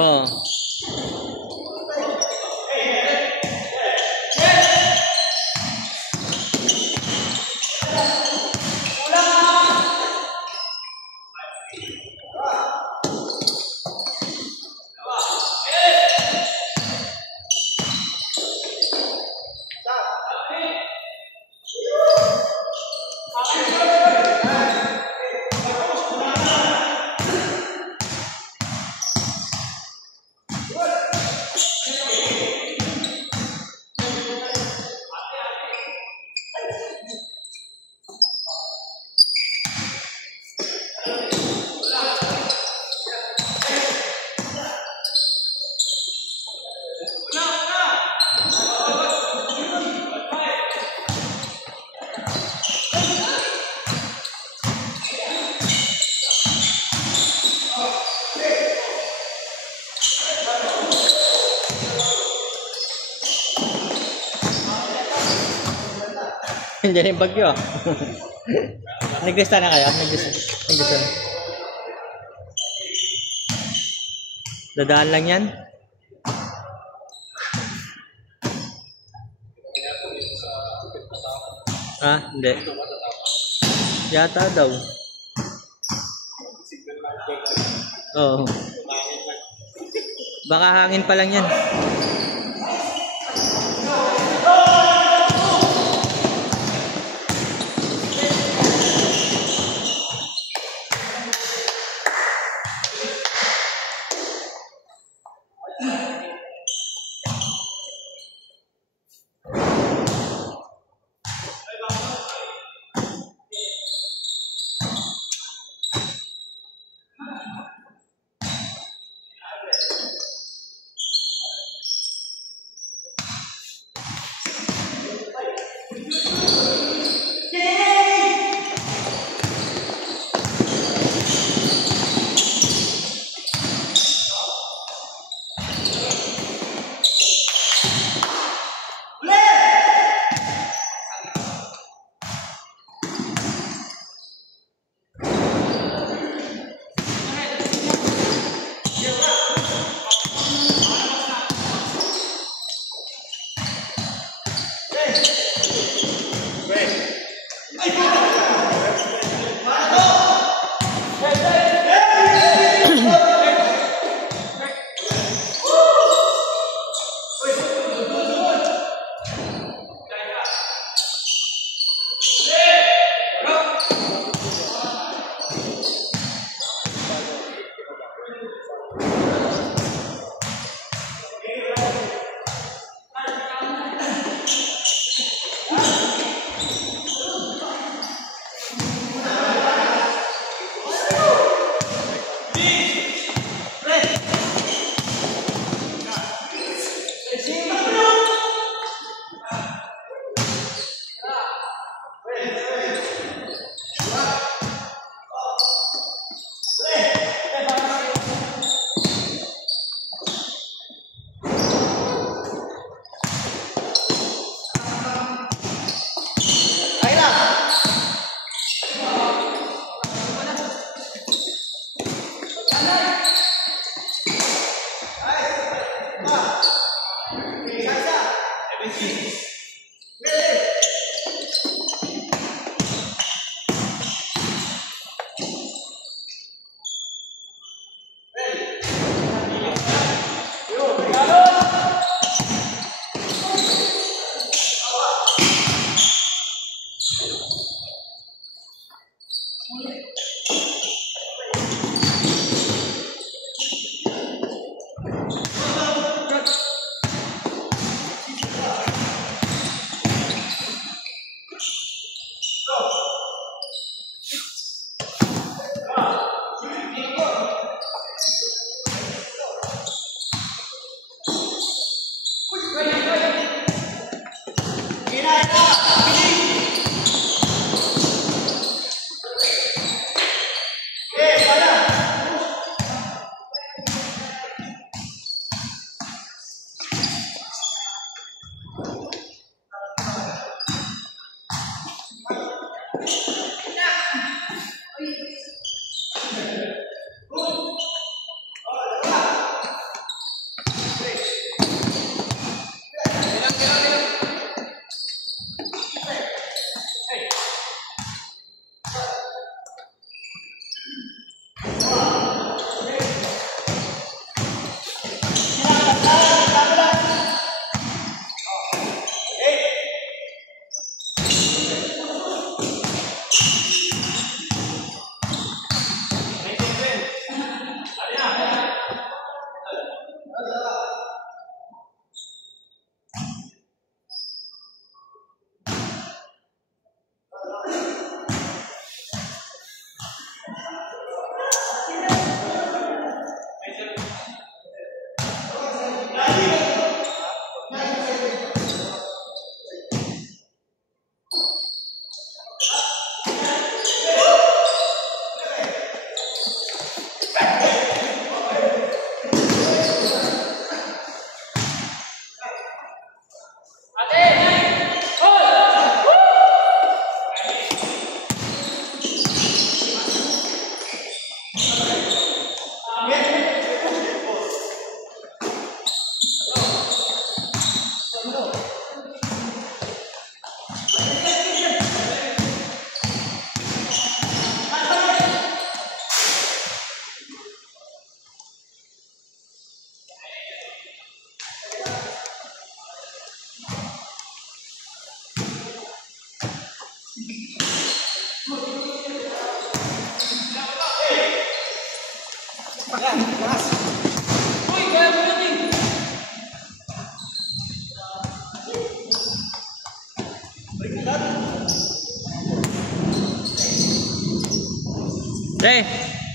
Oh. Diyan yung bagyo. Naglista na kayo? Naglista na. Dadaan lang yan? Ah, hindi. Yata daw. Oo. Baka hangin pa lang yan.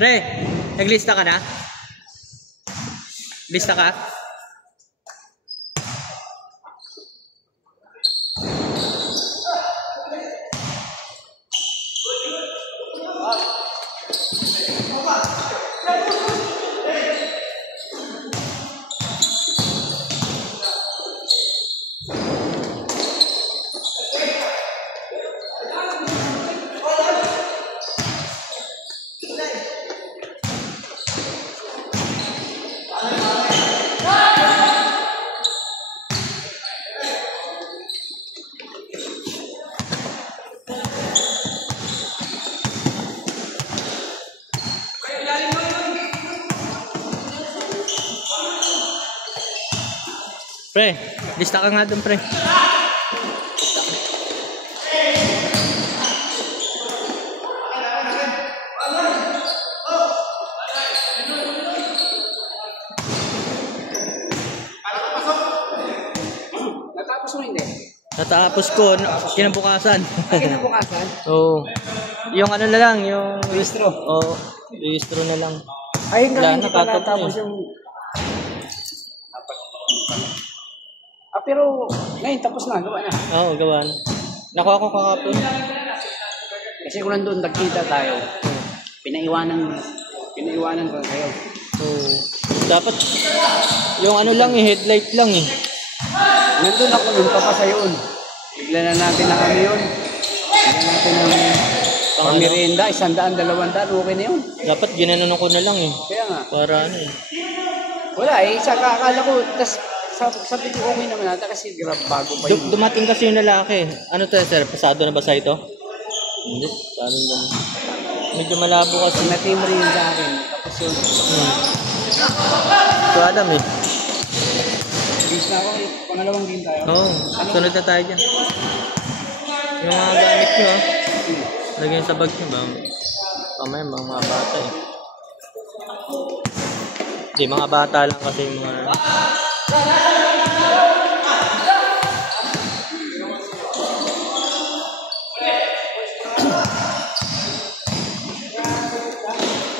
Pre, naglista ka na? Lista ka? Pre, lista ka nga dun, pre. Natapos mo hindi? Natapos ko, kinabukasan. Kinabukasan? Oo. Yung ano na lang, yung... Registro? Oo, registro na lang. Ayun nga, hindi pa nakatapos natapos yung... pero ngayon tapos na, gawa na. Oo, gawa na. Nakuha ko kakapon. Kasi kung nandun, nagkita tayo. Pinaiwanan ko kayo. Oo. Dapat, yung ano lang eh, headlight lang eh. Nandun ako nun, papasa yun. Bigla na natin na kami yun. Bigla natin ng pang-merienda, 100, 200, okay na yun. Dapat ginanon ko na lang eh. Kaya nga. Para ano eh. Wala eh, sa kakala ko, tas sabi ko okay naman natin kasi grab bago pa yun. Dumating kasi yung lalaki. Ano to sir? Pasado na ba sa ito? Hindi. Pasado na. Medyo malabo kasi. Natim rin sa akin. Tapos yun. Ito alam eh. Bis na ako eh. Pangalawang game tayo. Oo. Sunod na tayo dyan. Yung mga gamit nyo ah. Lagyan sa bag nyo ba? Pamaya mga bata eh. Hindi, mga bata lang kasi yung mga...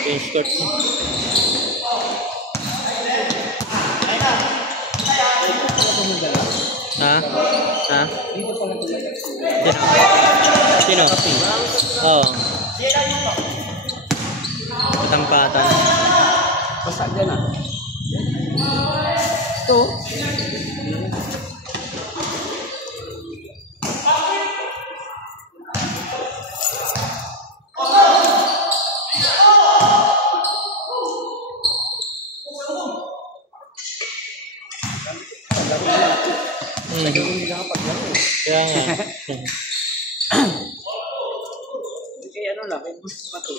yung skirt mo. Ha? Ha? Sino? Oo. Tampatan. Basta dyan ah. Ito. Hindi ka kapaglaro eh. Kaya nga. Kaya ano lang, may boost pa to.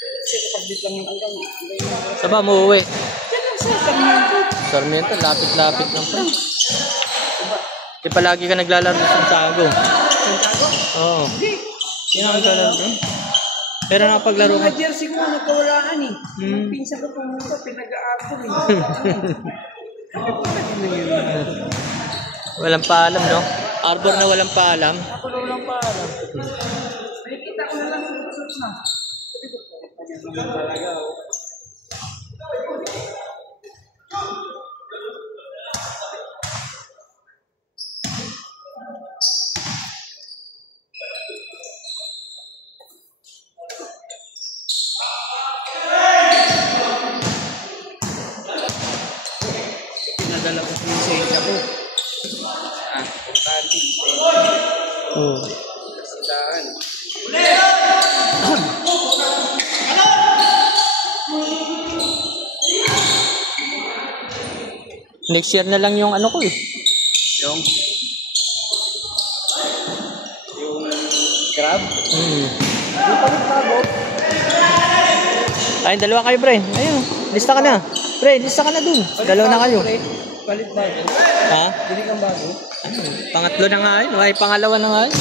Kasi kapag-bit lang yung hanggang Saan ba mo uwi? yan lang sa Sarmiento. Sarmiento, lapit-lapit lang pa. Di palagi ka naglalaro sa Santiago. Santiago? Oo. Hindi. Yun ang naglalaro ko. Pero nakapaglaro Mga ka. jersey ko nagkawalaan eh. Pinsan ko pumunta, pinag-aarto eh. Walang paalam, no? Arbor na walang paalam. Ako na walang paalam. Nakikita ko na lang sa susunod na. Sabi ko, kanya naman talaga. Pinadala ko sa lisensya ko. Importante. Oo. Sitaan. Next year na lang yung ano ko eh. Yung grab. Yung palit bago. Ay, dalawa kayo, pre. Ayun, lista ka na. Pre, lista ka na dun. Dalawa na kayo. Palit bago. Ha? Bili kang bago. Ano? Pangatlo na nga yun. Ay, pangalawa na nga yun.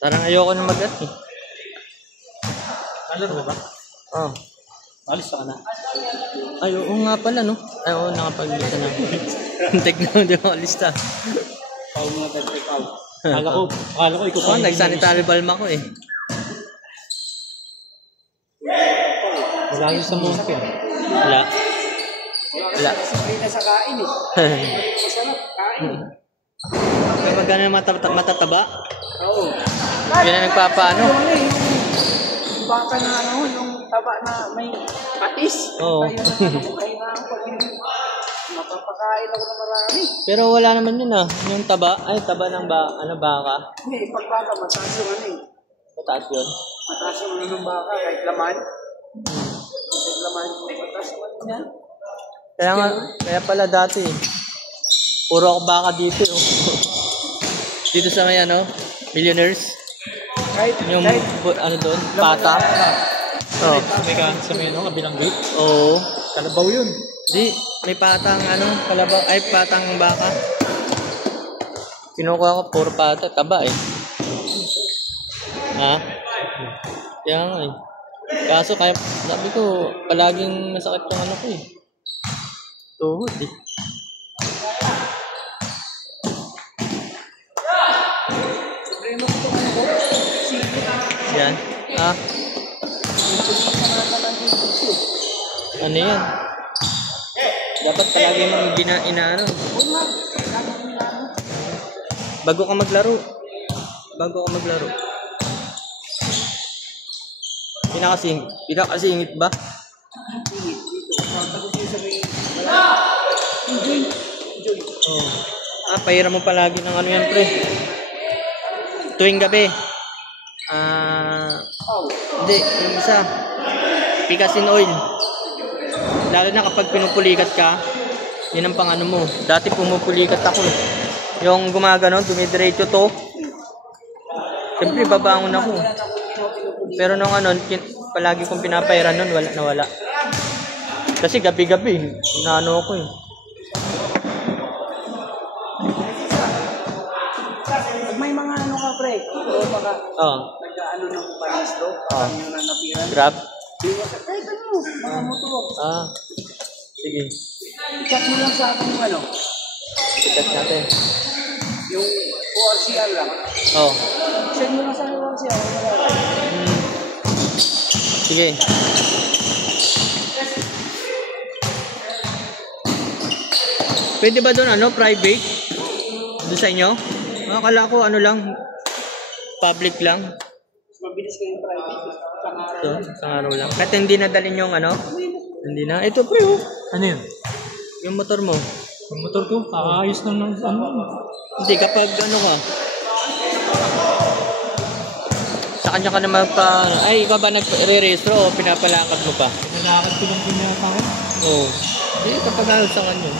Parang ayoko na mag-at eh. Alaro mo ba? Oo. Alis ka na. Ay, oo nga pala, no? Ay, oo, nakapaglista na. Tek na, hindi ako lista. Paul na tagpay Paul. Akala ko ikaw Oo, nagsanitary balm ako eh. Wala yung sa monte. Wala. Wala. Disiplina sa kain eh. Masarap, kain. May magkano yung matataba? Oo. Yun ang nagpapaano. Yung baka na ano, yung taba na may patis. Oo. Ayun na ano, kayo na ang mapapakain ako na marami. Pero wala naman yun ah. Yung taba, ay taba ng baka. Hindi, pag baka mataas yung ano eh. Mataas yun. Mataas yung ano ng baka, kahit laman. Kahit laman, mataas yung ano niya. Kaya pala dati puro ako baka dito oh. Dito sa may ano, Millionaires. Yung ano doon, pata. Oh. May kanin sa may kabilang gate. Oo. Kalabaw yun. Di, may patang ano, kalabaw, ay patang baka. Kinukuha ko, puro pata, taba eh. Ha? Kaya nga eh. Kaso kaya, sabi ko, palaging masakit yung ano ko eh. Tuhod eh. Problema ko ito ano ko, sige. Yan. Ah, ano yan? Dapat palagi mong inaano. Oo nga, lagi ko nilaro. Bago ka maglaro. Pinakasingit ba? Enjoy. Oo. Ah, pahiram mo palagi ng ano yan, pre. Tuwing gabi. Hindi, yung isa. Picasin oil. Lalo na kapag pinupulikat ka, yun ang pang ano mo. Dati pumupulikat ako. Yung gumaganon, dumidiretso to. Siyempre, babangon ako. Pero nung ano, palagi kong pinapahiran nun, wala. Kasi gabi-gabi, inaano ako eh. Pag may mga ano ka, pre, o baka Oo. nag-ano ng panisto, parang yung nanapiran. Grab? Kahit ano, mga motor. Ah. Sige. Chat mo lang sa akin yung ano, Check natin. yung 4CR lang. Oo. Send mo lang sa akin 4CR. Sige. Pwede ba doon ano, private? Doon sa inyo? Akala ko ano lang, public lang. Mabilis kayong private. Ito, isang araw lang. Kahit hindi nadalin yung ano? Hindi na. Ito pre, oh. Ano yun? Yung motor mo. Yung motor ko, kakayos lang ng ano. Hindi, kapag ano ka, sa kanya ka naman pa, ay, ikaw ba nagre-restro o pinapalakad mo pa? Nalakad ko lang pinaka akin. Oo. Hindi, kapag sa kanya.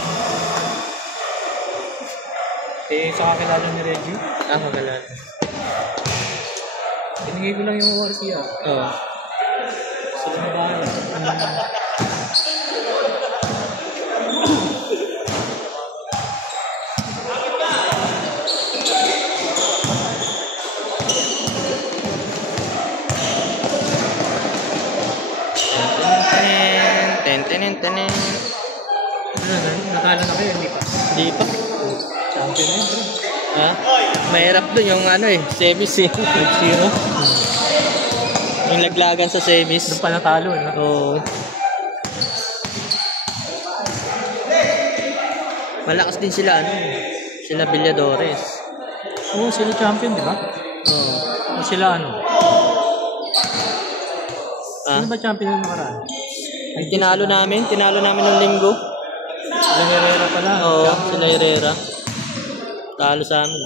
Eh, sa kakilala ni Reggie, Kagalan. tinigay ko lang yung ORCR. Oo. Sila na bahala. Ten. Ano, natalo na kayo, hindi pa. Di pa. Champion na yun, bro. Ha? Mahirap doon yung ano eh, semis eh. 5-0. Yung laglagan sa semis. Doon pa natalo, eh. Oo. Malakas din sila ano. Sila Villadores. Oo, sila champion, di ba? Oo. O sila ano? Ah? Sino ba champion yung nakaraan? Tinalo namin ng linggo. Sila Herrera pala. Oo, sila Herrera. Talo sa amin.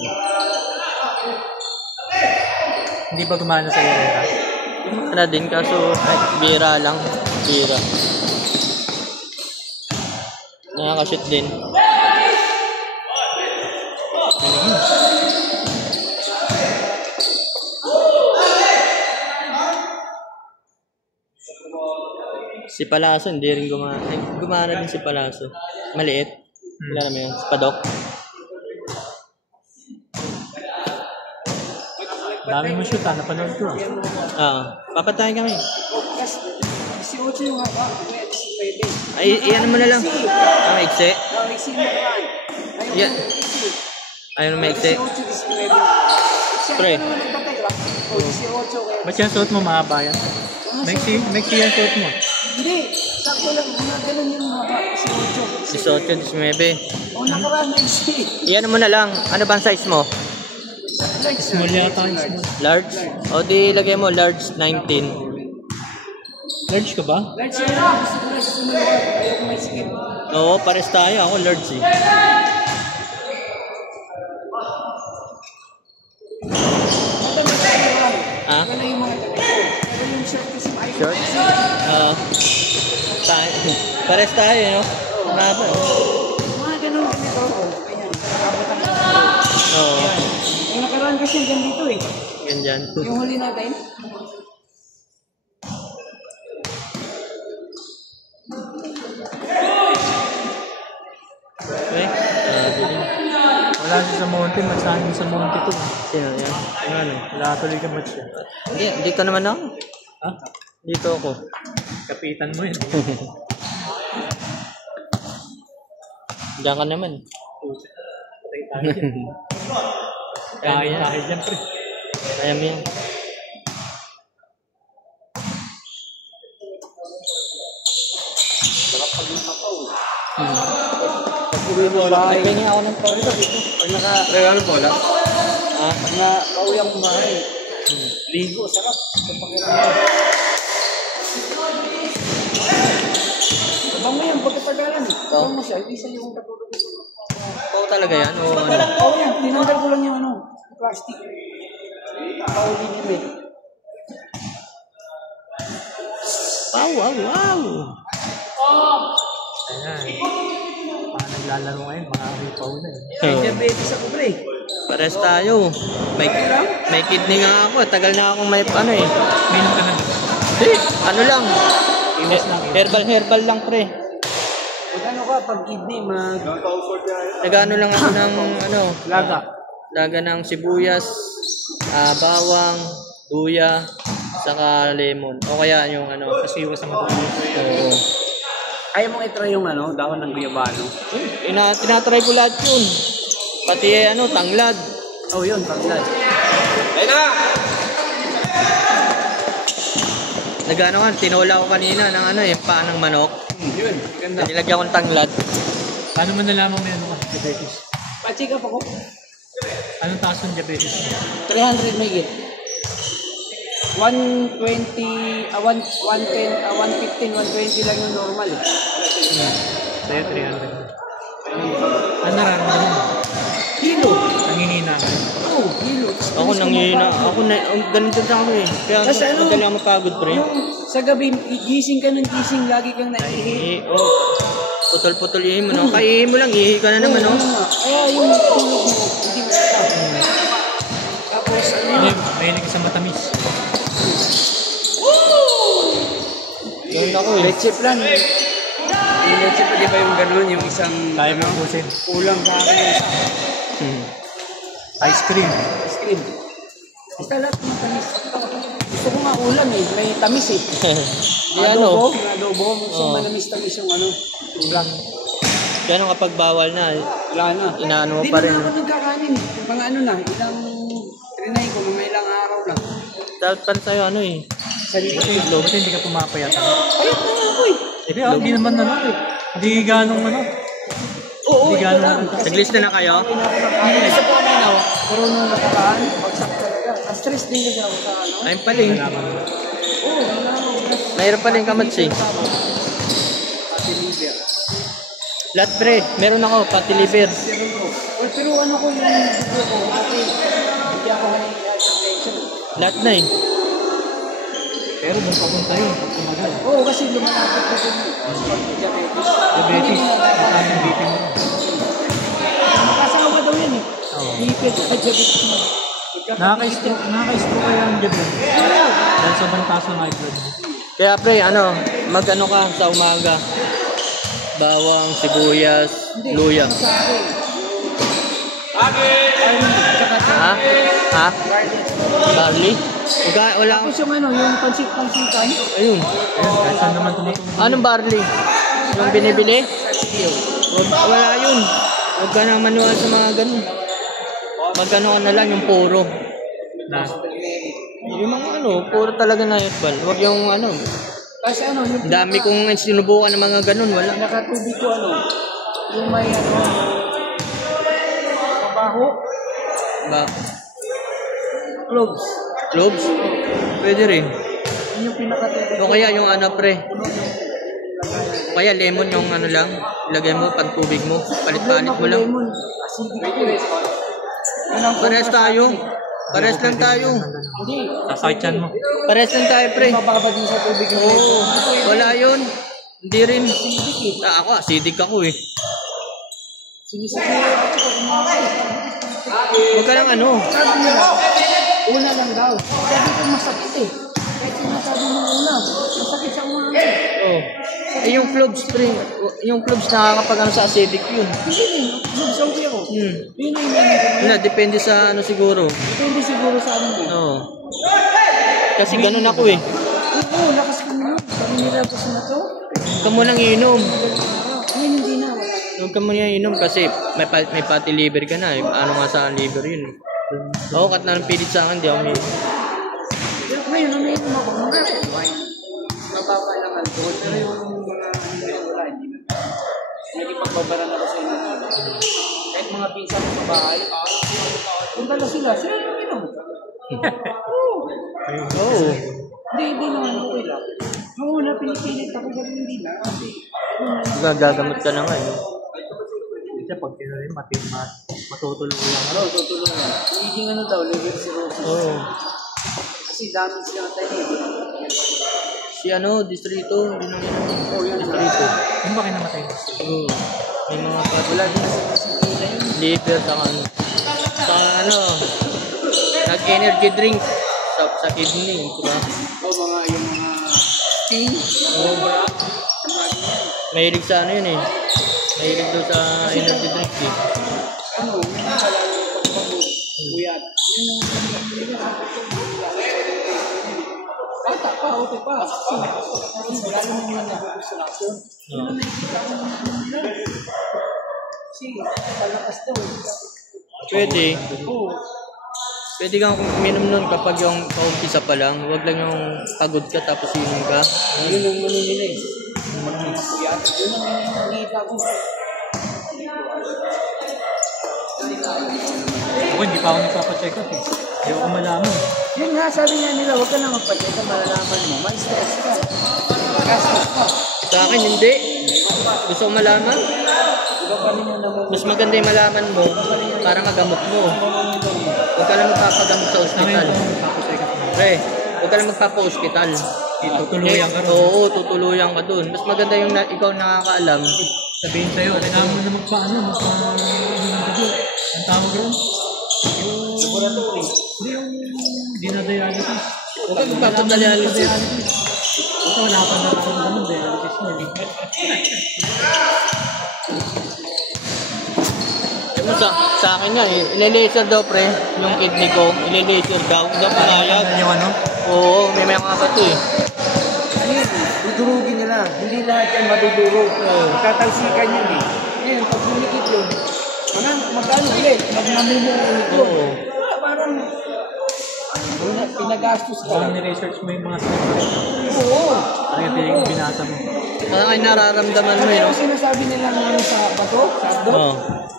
Hindi ba gumana sa Herrera? Ano din kaso bira lang. Bira. Nakakashoot din. Si Palaso hindi rin gumana. Ay, gumana din si Palaso. Maliit. Wala naman yun. Spadok. Dami mo shoot, napanood ko. Papatayin kami. Si Ocho yung haba, pwede. Ay, iyan mo na lang. Maiksi. Iksi mo naman. Yeah. Ayaw na maiksi. 18, 19. Pre. Siya naman nagtatay ba? O, 18 kaya. Ba't yung suot mo mahaba yan? Maxi yung suot mo. Hindi, sakto lang. Mga ganun yung haba. 18. 18, 19. O, nakaraan na isi. Iyan mo na lang. Ano ba ang size mo? Small yata yung small. Large? O di lagay mo large 19. Large ka ba? Large yun na. Gusto ko na susunod. Ayaw ko may skip. Oo, pares tayo. Ako large eh. Matanda tayo lang. Ah? Wala yung mga tabi ko. Pero yung shirt kasi may Short? Oo. Pares tayo, no? Naba. mga ganun ganito. O, ayan. Nakabutang ko. Oo. Yung nakaraan kasi hanggang dito eh. Ganyan. Yung huli natin. Okay. Bili. Wala siya sa Monte. Magsahin sa Monte to. Sino yan? Yung ano? Wala tuloy ka match yan. Hindi, dito naman ako. Ha? Dito ako. Kapitan mo yun. Diyan ka naman. Patay tayo dyan. Kaya tayo dyan, pre. Kaya mo yan. Uwi mo bahay. Nagpingi ako ng pawis. Pag naka-regalo po lang. Ah? Pag na-uwi ang bahay. Ligo, sarap. Sa pakiramdam. Abang mo yan, pagkatagalan eh. Abang mo siya, hindi siya yung katulog. Oo talaga yan? O ano? Oo yan, tinanggal ko lang yung ano, plastic. Pauli niya eh. Wow, wow, wow! Ayan. Mga naglalaro ngayon, mga ripaw na eh. May diabetes ako, pre. Pares tayo. May kidney nga ako. Tagal na akong may ano eh. Minum ka na. Hindi, ano lang. Iwas lang. Herbal lang pre. Pag ano ka, pag kidney, Nagano lang ako ng ano, laga. laga ng sibuyas, bawang, luya, saka lemon. O kaya yung ano. Kasi iwas ang matutuloy. Oo. Ayaw mong itry yung ano, dahon ng guyabano. Tinatry ko lahat yun. Pati ano, tanglad. Oh, yun, tanglad. Nagano ka, tinola ko kanina ng ano eh, paa ng manok. Yun, ganda. Nilagyan ko ng tanglad. Paano mo nalaman may ano ka? Diabetes. Pa-check up ako. Anong taas ng diabetes mo? 300 may git. 120, 110, 115, 120 lang yung normal eh. Sa'yo, 300. Ano nararamdaman mo? Kilo. Nangingina ka. Oo, kilo. Ako nangihina. Ako na, ganun din sa ako eh. Kaya Kasi ano, madali ako mapagod pre. Yung sa gabi, gising ka ng gising, lagi kang naihi. Oh, putol-putol ihi mo no. Kaya ihi mo lang, ihi ka na naman no. Kaya yung tulog mo, hindi mo tapos, Ano yun? Mahilig ka sa matamis. Ganun ako eh. leche plan. Yung leche pa, di ba yung ganun, yung isang Kaya mo ubusin. kulang sa akin yung isa. Ice cream. Ice cream. Basta lahat ng tamis. Gusto ko nga ulam eh, may tamis eh. Di ano. Adobo, gusto manamis-tamis yung ano. Ulam. Ganun kapag bawal na, Wala na. inaano mo Hindi pa na rin. ako nagkakanin. Mga ano na, ilang trinay ko, mga ilang araw lang. Dapat pa rin sa'yo ano eh. Sa likod. Ba't hindi ka pumapayat? Ayun na nga ako eh. Hindi naman ano. Hindi ganong ano. Oo, Hindi ito ganong lang. ano. Naglist na kayo? Hindi sa paminaw, pero nung nakaraan, bagsak talaga. Na-stress din kasi ako sa ano. Ayun pala eh. Nalaman mo. Oo, wala ako. Mayroon pala yung kamats eh. Pati liver. Lahat pre, meron ako, pati liver. Pero ano ko yung video ko, okay. Hindi ako hypertension. Lahat na eh. Pero doon papunta yun. Pag tumagal. Oo, kasi lumalapit ko yung pag-diabetes. Diabetes. Mataas yung BP mo. Nakasawa daw yan eh. Oo. Lipid at diabetes mo. Nakaka-stroke kaya ang diabetes. Dahil sobrang taas ng high blood mo. Kaya pre, ano, mag-ano ka sa umaga. Bawang, sibuyas, luya. Sa akin. Tsaka sa Ha? Ha? garlic. Barley? Wala akong... Tapos yung ano, yung pansit-pansitan. Ayun. Ayun, kahit saan naman tumutulong. Anong barley? Yung binibili? Wala yun. Huwag ka na manual sa mga ganun. Magano ka na lang yung puro. Na. Yung mga puro talaga na herbal. Huwag yung Kasi yung dami kong sinubukan ng mga ganun. Wala. nakatubig ko yung may mabaho, Ba? cloves. Cloves? Pwede rin. Yun yung pinakatubig O kaya yung pre. O kaya lemon yung lang. Ilagay mo pag tubig mo. Palit-palit mo lang. lemon. Acidic ko. Yun ang Pares tayo. Pares lang tayo. Hindi. Sasakit yan mo. Pares lang tayo, pre. Mababa din sa tubig yung Oo. Wala yun. Hindi rin. acidic eh. Ako, acidic ako eh. Sinisipin ako kumakain. Huwag ka lang Sabi nila, una lang daw. Sabi ko masakit eh. Kahit sinasabi mo una, masakit sa una. Oh. Yung cloves, pre. Yung cloves nakakapag sa acidic yun. Hindi, nagsabi ako. Hmm. Yun yung ininom ko. Depende sa siguro. Depende siguro sa amin eh. Oo. Kasi ganun ako eh. Oo, lakas ko na. Sabi nila gusto na to. Huwag ka mo nang iinom. Ngayon hindi na. Huwag ka mo nang iinom kasi may fatty liver ka na eh. Ano nga sa liver yun eh. Oo, kat na ng pilit sa akin, di ako may... Ngayon, umiinom ako. Wine. Mababa lang ang tuhod. Pero yung mga hindi wala, hindi na. Hindi pagbabara na ako sa inyo. Kahit mga pinsan ko sa bahay, punta na sila. Sila yung inom. Oo. Oo. Hindi naman okay lang. Nung una pinipilit ako gawin hindi na. Kasi Gagamot ka na nga eh. Kasi pag tinalim, matutulong lang. tutulungan. Higing daw, liver cirrhosis. Oo. Kasi dami silang tayo. Si distrito, hindi naman yung distrito. Yung ba kinamatay mo? Oo. May mga wala din sa liver, saka nag-energy drink sa kidney, diba? O mga yung mga tea, sobra. Mahilig sa yun eh. Mahilig doon sa energy drink eh. Yung pagpagod, uyat. Yun ang bata pa, okay pa. Lalo mo mga nag-obstruction. Kasi, palakas daw. Pwede. Oo. Pwede kang uminom nun kapag yung paumpisa pa lang. Huwag lang yung pagod ka tapos inom ka. Yun ang ano nila eh. Uyat. Yun ang nakita ko. Ako, hindi pa ako nagpapacheck up eh. Hindi ko malaman. Yun nga, sabi nga nila, huwag ka na magpacheck up, malalaman mo. May stress ka. Gastos ka. Sa akin, hindi. Gusto ko malaman. Iba pa rin yung naman. Mas maganda yung malaman mo para magamot mo. Huwag ka lang magpapagamot sa ospital. Ngayon ako nagpapacheck up. Pre, huwag ka lang magpapa-hospital. Tutuluyan ka rin. Oo, tutuluyan ka dun. Mas maganda yung ikaw nakakaalam. Sabihin sa'yo, kailangan mo na magpaano ng dugo. Ang tawag ron? Yung laboratory. Hindi yung dinadialysis. Huwag ka magpapadialysis. Ito, wala pa nararamdaman dialysis mo. Sa akin nga eh, ile-laser daw pre, yung kidney ko, ile-laser daw panayag. Yung ano? Oo, may mga bato eh. Dudurugin nila. Hindi lahat yan madudurog. Tatalsikan yan eh. Ngayon, pag bulikit yun, magkano ulit? Magmamumuo ulit yun. Oo. Parang pinagastos ka. Kung ni-research mo yung mga steps, Oo. ano yung binasa mo? Parang ay nararamdaman mo Yung yun. sinasabi nilang sa bato, sa abdo, Oo.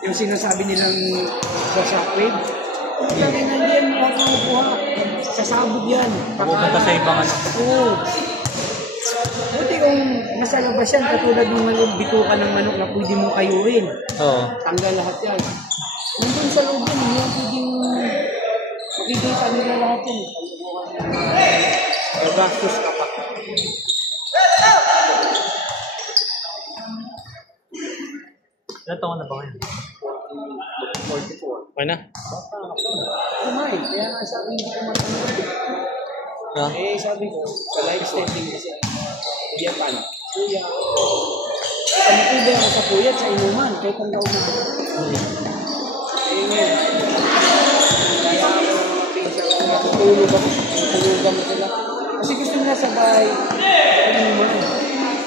yung sinasabi nilang sa shockwave, lagi na yan mo ako nakuha. Sa sabog yan. Pupunta sa ibang ano. Oo. Buti kung nasa labas yan, katulad ng bituka ng manok na pwede mong kayuin. Oo. Tanggal lahat yan. Nandun sa loob yan, hindi yan pwedeng makikita nila lahat yan. Gastos ka pa. Ilan taon na ba ngayon? 44. Okay na? Kumay, kaya nga sabi hindi ko matulog. Ah. Eh, sabi ko, sa live standing kasi, hindi yan paano. Kuya, pamukuli ako sa puyat, sa inuman, kahit ang daw na. Eh, ngayon, kaya ako ng mga pinsan ko, natutulog ako, natulugan sila. Kasi gusto nila sa bahay, inuman.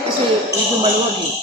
Kasi, medyo maluwag eh.